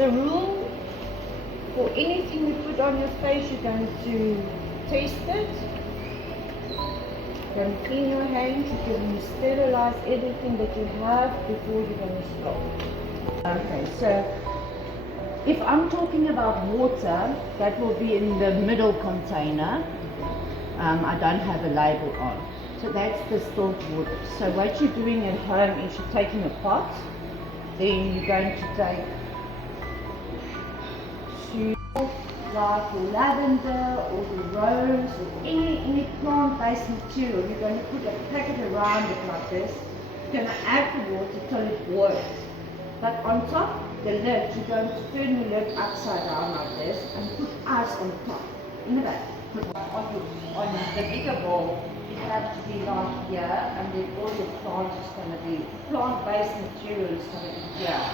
The rule for anything you put on your face, you're going to test it. You're going to clean your hands, you're going to sterilize everything that you have before you're going to stop. Okay, so if I'm talking about water, that will be in the middle container. I don't have a label on. So that's the stored water. So what you're doing at home is you're taking a pot, then you're going to take like your lavender or the rose or any plant-based material. You're going to put a packet around it like this. You're going to add the water till it boils. But on top, the lid, you're going to turn the lid upside down like this and put ice on top. In the back. Put on the bigger bowl, it has to be like here, and then all your plants is going to be, plant-based material is going to be here.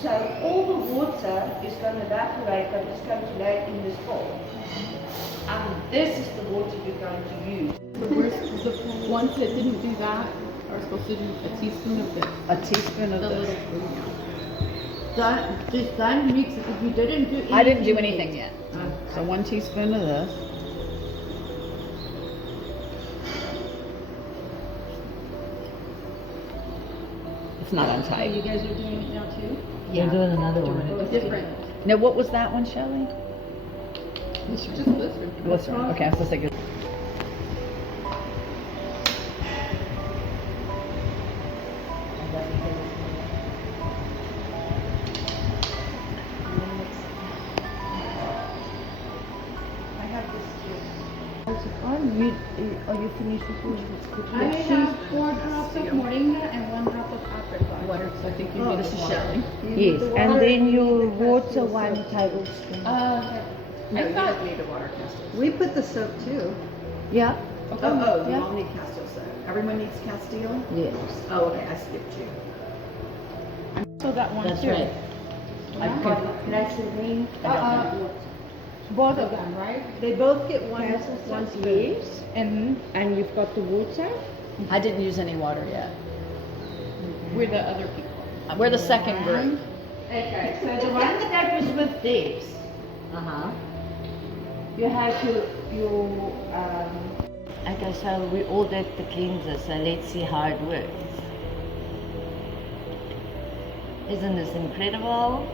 So all the water is going to evaporate, but it's going to lay in this bowl. And this is the water you're going to use. The ones that didn't do that are supposed to do a teaspoon of this. A teaspoon of The this. little spoon, yeah. Just don't mix it. If you didn't do anything, I didn't do anything yet. Okay. So 1 teaspoon of this. It's not on So tight. you guys are doing it now too? Yeah. doing another It's different. Now, what was that one, Shelley? It's just glycerin. Glycerin. Okay, I was supposed to say good. I have this too. Are you finished with yours? I have 4 drops of moringa and 1 drop of apricot. Water, so I think you Oh, need This a is water. Shelley. Yes, and then your water 1 tablespoon. I thought need a water castile. We put the soap too. Yeah. You Yeah. all need Castile soap. Everyone needs Castile? Yes. Oh, okay, I skipped you. so that one That's too. right. I've got glycerin. Both of them, right? They both get one spoon. Yes. And And you've got the water. I didn't use any water yet. we're the other people. We're the second group. Okay, so the one that was with this, Uh-huh. you have your okay, so we all did the cleanser, so let's see how it works. Isn't this incredible?